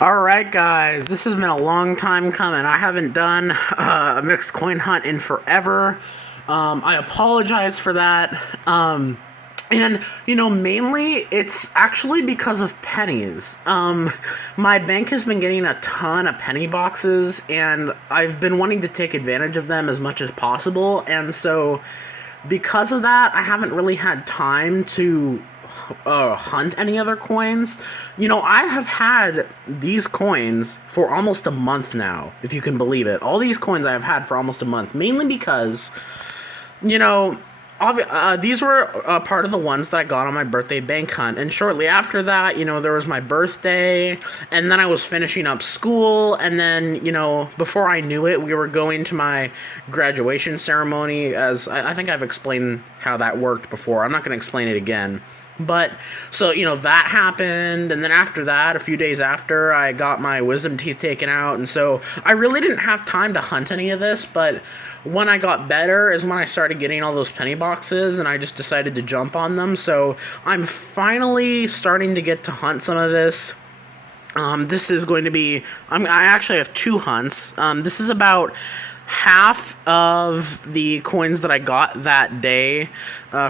Alright guys, this has been a long time coming. I haven't done a mixed coin hunt in forever. I apologize for that. And, mainly it's actually because of pennies. My bank has been getting a ton of penny boxes, and I've been wanting to take advantage of them as much as possible, and so because of that, I haven't really had time to hunt any other coins. I have had these coins for almost a month now, if you can believe it. All these coins I have had for almost a month, mainly because, you know, these were part of the ones that I got on my birthday bank hunt. And shortly after that, there was my birthday, and then I was finishing up school, and then, before I knew it, we were going to my graduation ceremony, as I think I've explained how that worked before. I'm not going to explain it again. But, so, that happened, and then after that, a few days after, I got my wisdom teeth taken out, and so I really didn't have time to hunt any of this, but when I got better is when I started getting all those penny boxes, and I just decided to jump on them, so I'm finally starting to get to hunt some of this. This is going to be, I actually have two hunts. This is about half of the coins that I got that day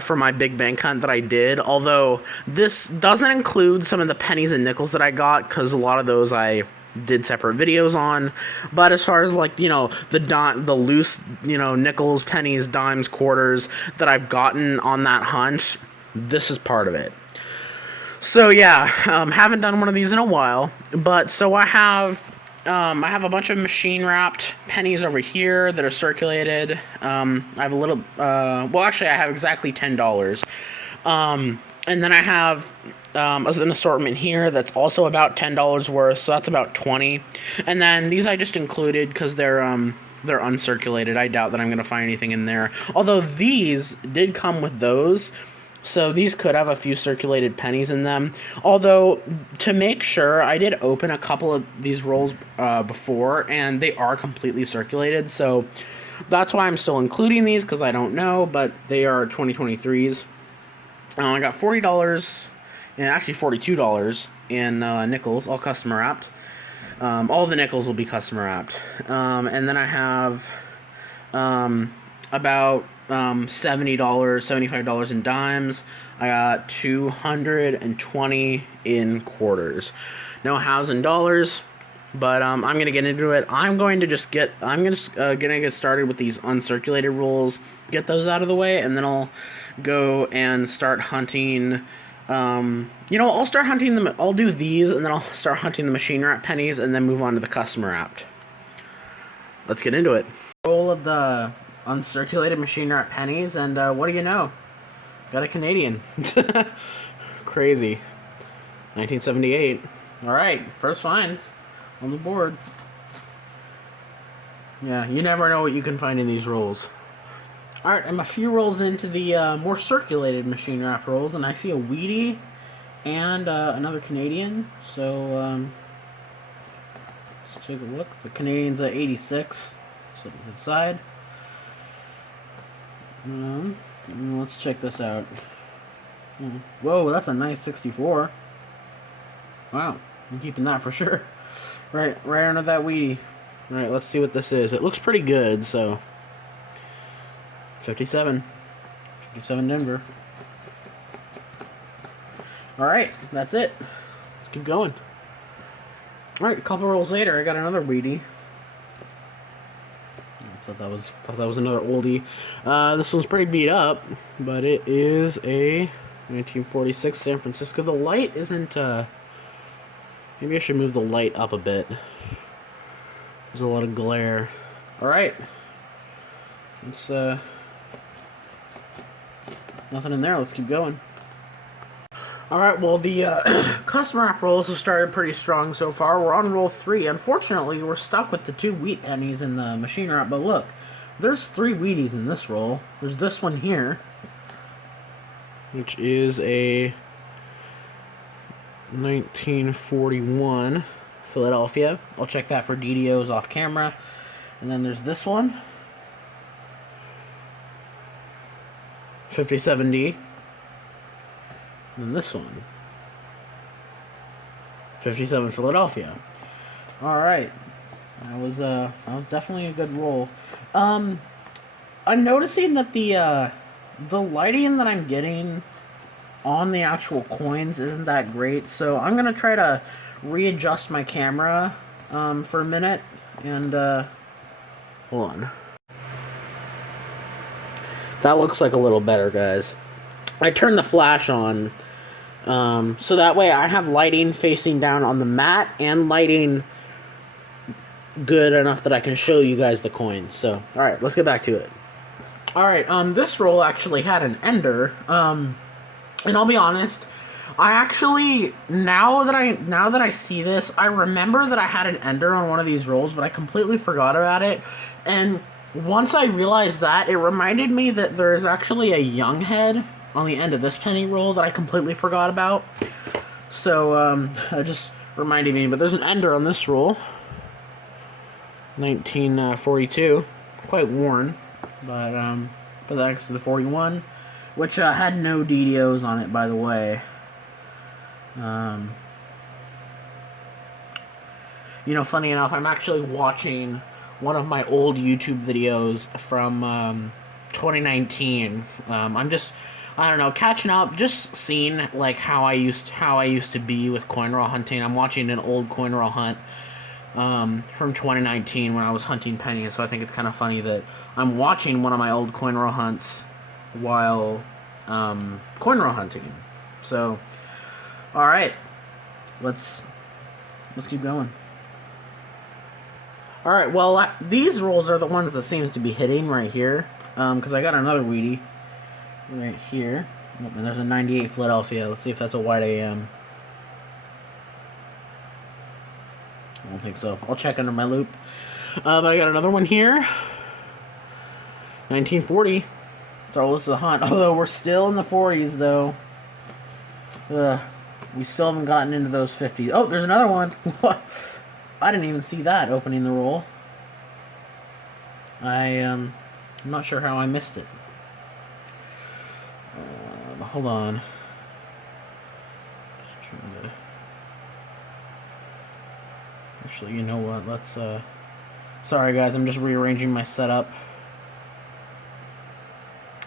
for my big bank hunt that I did, although this doesn't include some of the pennies and nickels that I got, because a lot of those I did separate videos on. But as far as the loose nickels, pennies, dimes, quarters that I've gotten on that hunt, this is part of it. So yeah, haven't done one of these in a while, but so I have a bunch of machine wrapped pennies over here that are circulated. I have a little, well, actually, I have exactly $10. And then I have an assortment here that's also about $10 worth, so that's about 20. And then these I just included because they're uncirculated. I doubt that I'm going to find anything in there. Although these did come with those. So these could have a few circulated pennies in them. Although, to make sure, I did open a couple of these rolls before, and they are completely circulated. So that's why I'm still including these, because I don't know, but they are 2023s. I got $40, and actually $42 in nickels, all custom wrapped. All the nickels will be custom wrapped. And then I have about $70, $75 in dimes. I got 220 in quarters. No house in dollars, but I'm gonna get into it. I'm gonna get started with these uncirculated rolls, get those out of the way, and then I'll go and start hunting. I'll start hunting them. I'll do these, and then I'll start hunting the machine wrap pennies, and then move on to the custom wrapped. Let's get into it. Roll of the uncirculated machine wrap pennies, and what do you know? Got a Canadian. Crazy. 1978. Alright, first find on the board. Yeah, you never know what you can find in these rolls. Alright, I'm a few rolls into the more circulated machine wrap rolls, and I see a Wheatie and another Canadian. So, let's take a look. The Canadian's at 86. So to the side. Let's check this out. Whoa, that's a nice 64. Wow, I'm keeping that for sure. Right under that Wheatie. Alright, let's see what this is. It looks pretty good, so 57 Denver. Alright, that's it. Let's keep going. Alright, a couple rolls later, I got another Wheatie. Thought that was another oldie. This one's pretty beat up, but it is a 1946 San Francisco. The light isn't, maybe I should move the light up a bit. There's a lot of glare. Alright. It's, nothing in there. Let's keep going. Alright, well, the custom wrap rolls have started pretty strong so far. We're on roll 3. Unfortunately, we're stuck with the 2 wheat pennies in the machine wrap, but look, there's 3 Wheaties in this roll. There's this one here, which is a 1941 Philadelphia. I'll check that for DDOs off camera. And then there's this one, 57D. And this one, 57 Philadelphia. All right, that was definitely a good roll. I'm noticing that the lighting that I'm getting on the actual coins isn't that great, so I'm gonna try to readjust my camera for a minute, and hold on. That looks like a little better, guys. I turned the flash on, so that way I have lighting facing down on the mat and lighting good enough that I can show you guys the coins. So, all right, let's get back to it. All right, this roll actually had an ender, and I'll be honest, I actually now that I see this, I remember that I had an ender on one of these rolls, but I completely forgot about it. And once I realized that, it reminded me that there is actually a young head on the end of this penny roll that I completely forgot about. So it just reminded me. But there's an ender on this roll, 1942, quite worn, but thanks to the 41, which had no DDOs on it, by the way. You know, funny enough, I'm actually watching one of my old YouTube videos from 2019. I don't know, catching up, just seeing like how I used to be with coin roll hunting. I'm watching an old coin roll hunt from 2019 when I was hunting pennies, so I think it's kind of funny that I'm watching one of my old coin roll hunts while coin roll hunting. So, all right, let's keep going. All right, well, these rolls are the ones that seems to be hitting right here, because I got another Wheatie right here. Oh, and there's a 98 Philadelphia. Let's see if that's a white AM. I don't think so. I'll check under my loop. But I got another one here. 1940. That's our list of the hunt. Although we're still in the 40s, though. We still haven't gotten into those 50s. Oh, there's another one. I didn't even see that opening the roll. I'm not sure how I missed it. Hold on. Just trying to... Actually, you know what? Let's sorry guys, I'm just rearranging my setup.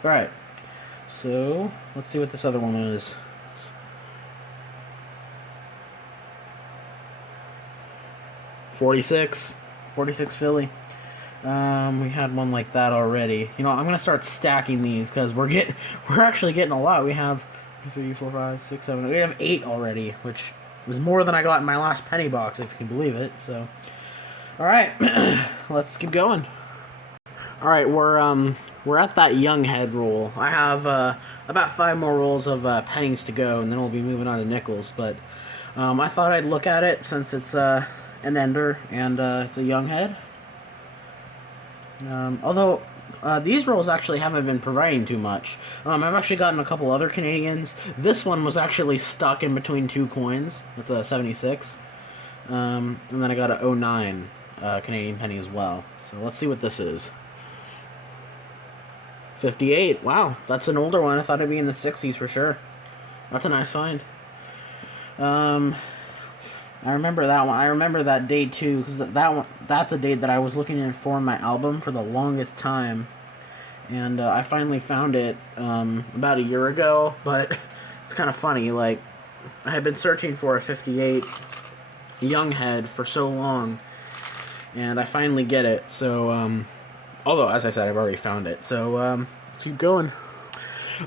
Alright. So, let's see what this other one is. 46 Philly. We had one like that already. You know, I'm gonna start stacking these because we're actually getting a lot. We have 3, 4, 5, 6, 7. We have 8 already, which was more than I got in my last penny box, if you can believe it. So, all right, let's keep going. All right, we're at that young head roll. I have about 5 more rolls of pennies to go, and then we'll be moving on to nickels. But I thought I'd look at it since it's an ender and it's a young head. Although these rolls actually haven't been providing too much. I've actually gotten a couple other Canadians. This one was actually stuck in between 2 coins. It's a 76. And then I got a 09 Canadian penny as well. So let's see what this is. 58. Wow, that's an older one. I thought it'd be in the 60s for sure. That's a nice find. I remember that one. I remember that date too, because that's a date that I was looking in for my album for the longest time, and I finally found it about a year ago. But it's kind of funny, like I had been searching for a 58 young head for so long, and I finally get it. So, although as I said, I've already found it. So let's keep going.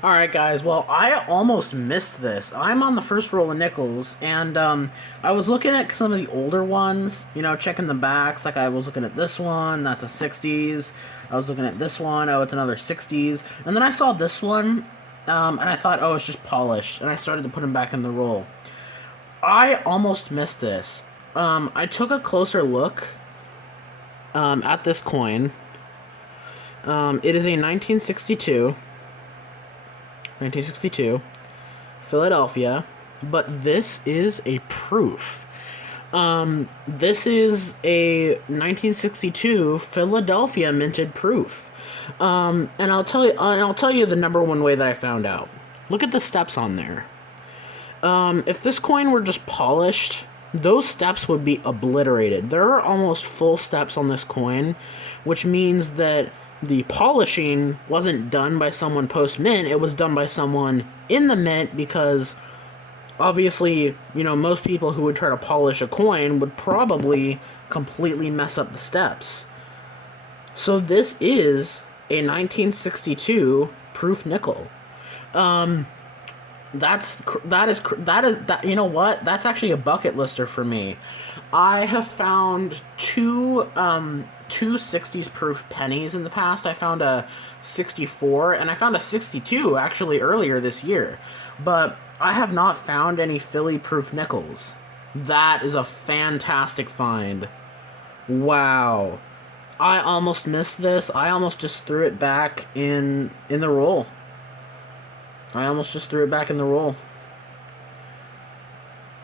Alright guys, well, I almost missed this. I'm on the first roll of nickels, and I was looking at some of the older ones, you know, checking the backs. Like I was looking at this one, that's a 60s. I was looking at this one, oh, it's another 60s. And then I saw this one, and I thought, oh, it's just polished. And I started to put them back in the roll. I almost missed this. I took a closer look at this coin. It is a 1962 Philadelphia, but this is a proof. This is a 1962 Philadelphia minted proof. And I'll tell you the number one way that I found out. Look at the steps on there. If this coin were just polished those steps would be obliterated. There are almost full steps on this coin, which means that the polishing wasn't done by someone post-mint, it was done by someone in the mint, because obviously, most people who would try to polish a coin would probably completely mess up the steps. So this is a 1962 proof nickel. You know what? That's actually a bucket lister for me. I have found two 60s proof pennies in the past. I found a 64 and I found a 62 actually earlier this year. But I have not found any Philly proof nickels. That is a fantastic find. Wow. I almost missed this. I almost just threw it back in the roll.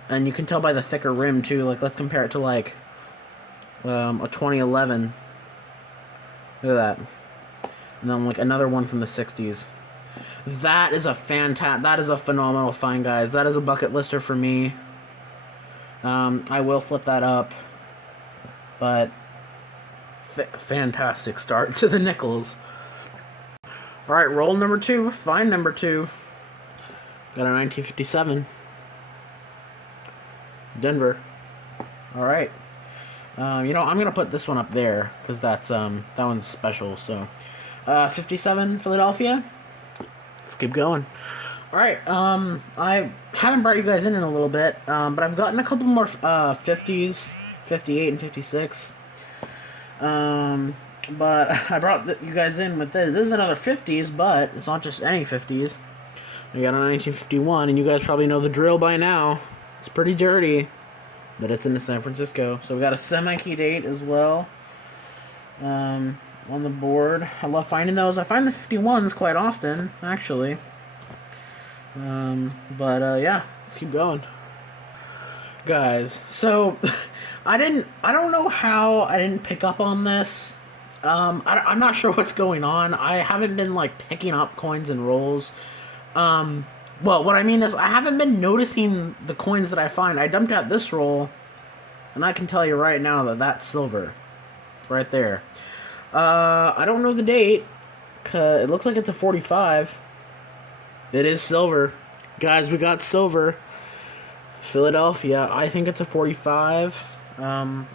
And you can tell by the thicker rim too. Like, let's compare it to like a 2011. Look at that. And then like another one from the 60s. That is a phenomenal find, guys. That is a bucket lister for me. I will flip that up. But fantastic start to the nickels. Alright, roll number 2. Find number 2. Got a 1957. Denver. Alright. I'm going to put this one up there, because that one's special. So, 57, Philadelphia. Let's keep going. Alright, I haven't brought you guys in a little bit, but I've gotten a couple more 50s, 58 and 56. But I brought you guys in with this. This is another 50s, but it's not just any 50s. I got a 1951, and you guys probably know the drill by now. It's pretty dirty, but it's in San Francisco. So we got a semi-key date as well on the board. I love finding those. I find the 51s quite often, actually. Yeah, let's keep going. Guys, so I don't know how I didn't pick up on this. I'm not sure what's going on. I haven't been like picking up coins and rolls. Well, what I mean is I haven't been noticing the coins that I find. I dumped out this roll, and I can tell you right now that that's silver. Right there. I don't know the date. It looks like it's a 45. It is silver. Guys, we got silver. Philadelphia. I think it's a 45. I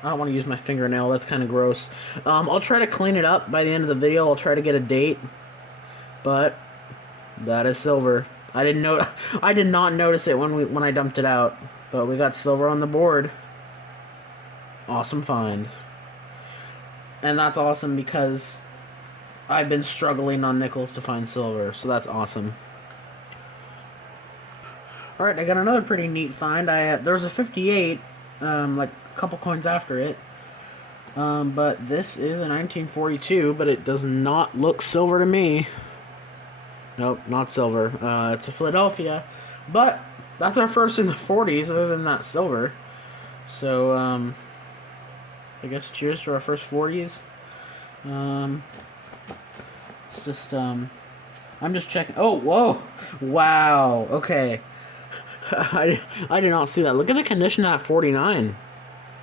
don't want to use my fingernail. That's kind of gross. I'll try to clean it up by the end of the video. I'll try to get a date. But that is silver. I did not notice it when I dumped it out. But we got silver on the board. Awesome find. And that's awesome because I've been struggling on nickels to find silver. So that's awesome. Alright, I got another pretty neat find. There's a 58, like a couple coins after it. But this is a 1942, but it does not look silver to me. Nope, not silver. It's a Philadelphia. But that's our first in the 40s, other than that silver. So, I guess cheers to our first 40s. It's just, I'm just checking. Oh, whoa! Wow, okay. I did not see that. Look at the condition of that 49.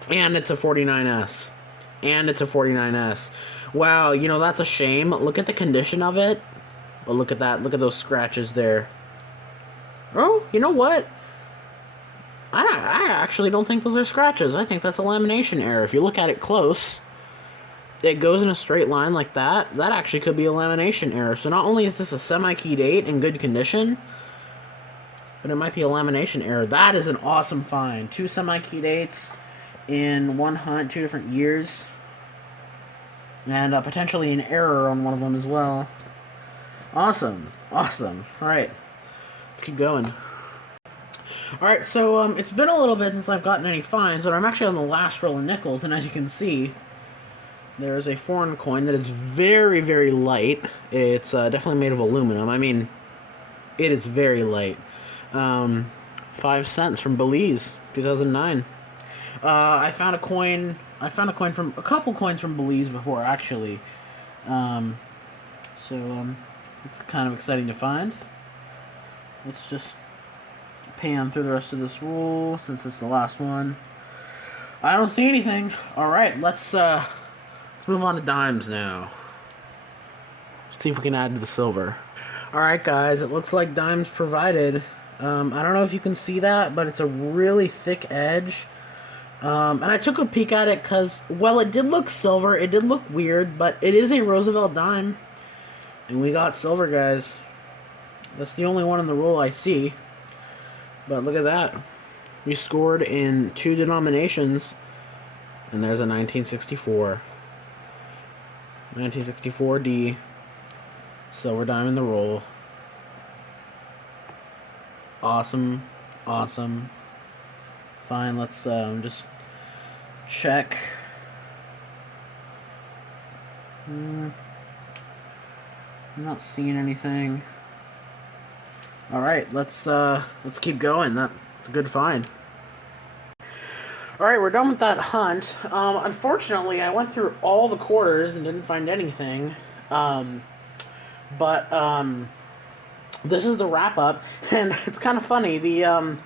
And it's a 49S. And it's a 49S. Wow, that's a shame. Look at the condition of it. But look at that. Look at those scratches there. Oh, you know what? I actually don't think those are scratches. I think that's a lamination error. If you look at it close, it goes in a straight line like that. That actually could be a lamination error. So not only is this a semi-keyed 8 in good condition, but it might be a lamination error. That is an awesome find. 2 semi-keyed 8s in one hunt, 2 different years. And potentially an error on one of them as well. Awesome. Awesome. Alright. Let's keep going. Alright, so it's been a little bit since I've gotten any finds, but I'm actually on the last roll of nickels, and as you can see, there is a foreign coin that is very, very light. It's definitely made of aluminum. I mean, it is very light. 5 cents from Belize, 2009. I found a couple coins from Belize before, actually. It's kind of exciting to find. Let's just pan through the rest of this roll, since it's the last one. I don't see anything. All right, let's move on to dimes now. See if we can add to the silver. All right, guys, it looks like dimes provided. I don't know if you can see that, but it's a really thick edge. And I took a peek at it because, well, it did look silver. It did look weird, but it is a Roosevelt dime. And we got silver, guys. That's the only one in the roll I see. But look at that. We scored in 2 denominations. And there's a 1964. 1964D. Silver dime in the roll. Awesome. Awesome. Fine, let's just check. I'm not seeing anything. All right, let's keep going. That's a good find. All right, we're done with that hunt. Unfortunately, I went through all the quarters and didn't find anything. But this is the wrap up, and it's kind of funny. The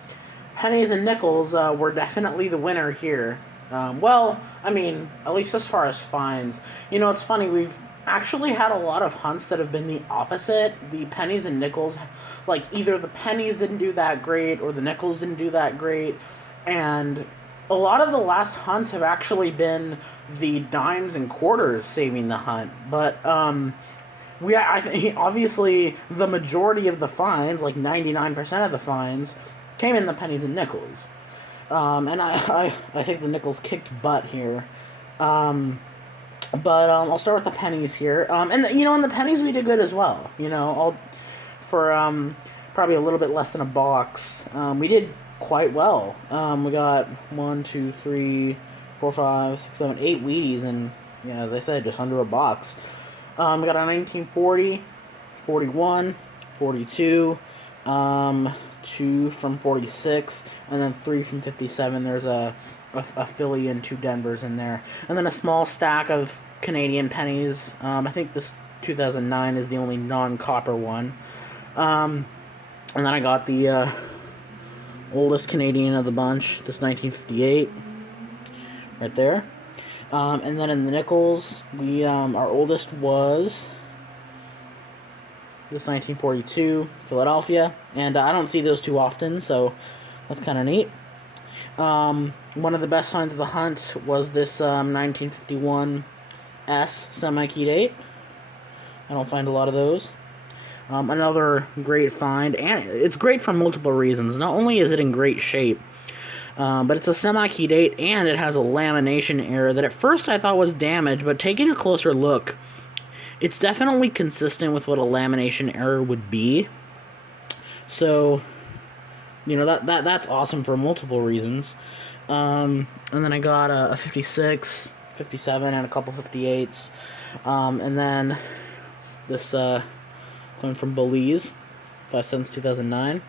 pennies and nickels were definitely the winner here. Well, I mean, at least as far as finds. You know, it's funny, we've actually had a lot of hunts that have been the opposite. The pennies and nickels, like either the pennies didn't do that great or the nickels didn't do that great. And a lot of the last hunts have actually been the dimes and quarters saving the hunt. But I think obviously the majority of the finds, like 99% of the finds, came in the pennies and nickels. And I think the nickels kicked butt here. But I'll start with the pennies here. And in the pennies we did good as well. For probably a little bit less than a box. We did quite well. We got 1, 2, 3, 4, 5, 6, 7, 8 Wheaties, and as I said, just under a box. We got a 1940, 41, 42, 2 from 46, and then 3 from 57. There's a Philly and 2 Denvers in there. And then a small stack of Canadian pennies. I think this 2009 is the only non-copper one. And then I got the oldest Canadian of the bunch, this 1958, right there. And then in the nickels, our oldest was this 1942 Philadelphia, and I don't see those too often, so that's kind of neat. One of the best finds of the hunt was this 1951 S semi-key date. I don't find a lot of those. Another great find, and it's great for multiple reasons. Not only is it in great shape, but it's a semi-key date, and it has a lamination error that at first I thought was damaged, but taking a closer look, it's definitely consistent with what a lamination error would be. So, that's awesome for multiple reasons. And then I got a 56, 57, and a couple 58s. And then this going from Belize, 5 cents 2009.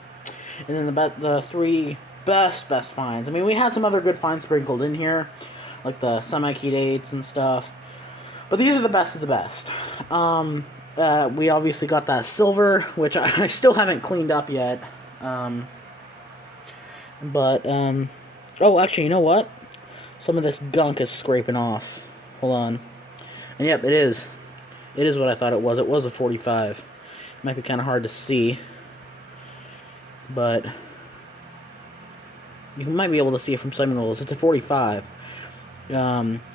And then the 3 best finds. I mean, we had some other good finds sprinkled in here, like the semi-key dates and stuff. But these are the best of the best. We obviously got that silver, which I still haven't cleaned up yet. Oh, actually, you know what? Some of this gunk is scraping off. Hold on. And yep, it is. It is what I thought it was. It was a 45. Might be kind of hard to see, but you might be able to see it from some rolls. It's a 45.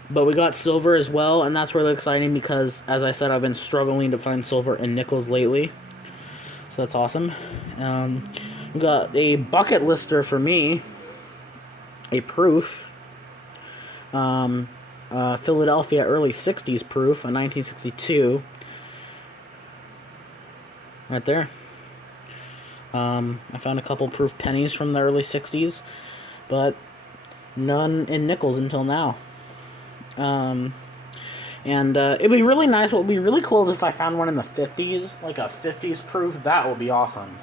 But we got silver as well, and that's really exciting because, as I said, I've been struggling to find silver and nickels lately. So that's awesome. We got a bucket lister for me, a proof. Philadelphia early 60s proof, a 1962. Right there. I found a couple proof pennies from the early 60s, but none in nickels until now. It'd be really nice. What would be really cool is if I found one in the 50s, like a 50s proof. That would be awesome.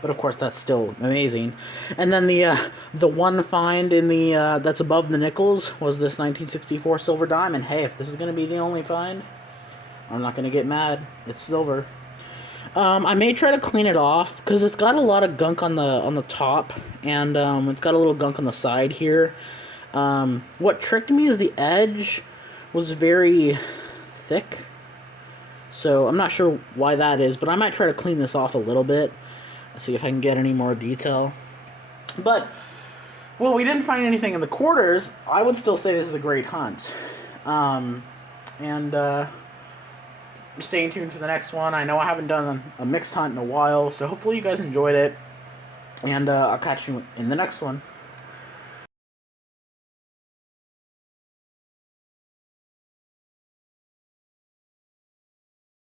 But of course, that's still amazing. And then the one find in the that's above the nickels was this 1964 silver dime. And hey, if this is gonna be the only find, I'm not gonna get mad. It's silver. I may try to clean it off because it's got a lot of gunk on the top, and it's got a little gunk on the side here. What tricked me is the edge was very thick. So I'm not sure why that is, but I might try to clean this off a little bit. See if I can get any more detail. But, well, we didn't find anything in the quarters. I would still say this is a great hunt. Staying tuned for the next one. I know I haven't done a mixed hunt in a while, so hopefully you guys enjoyed it. And I'll catch you in the next one.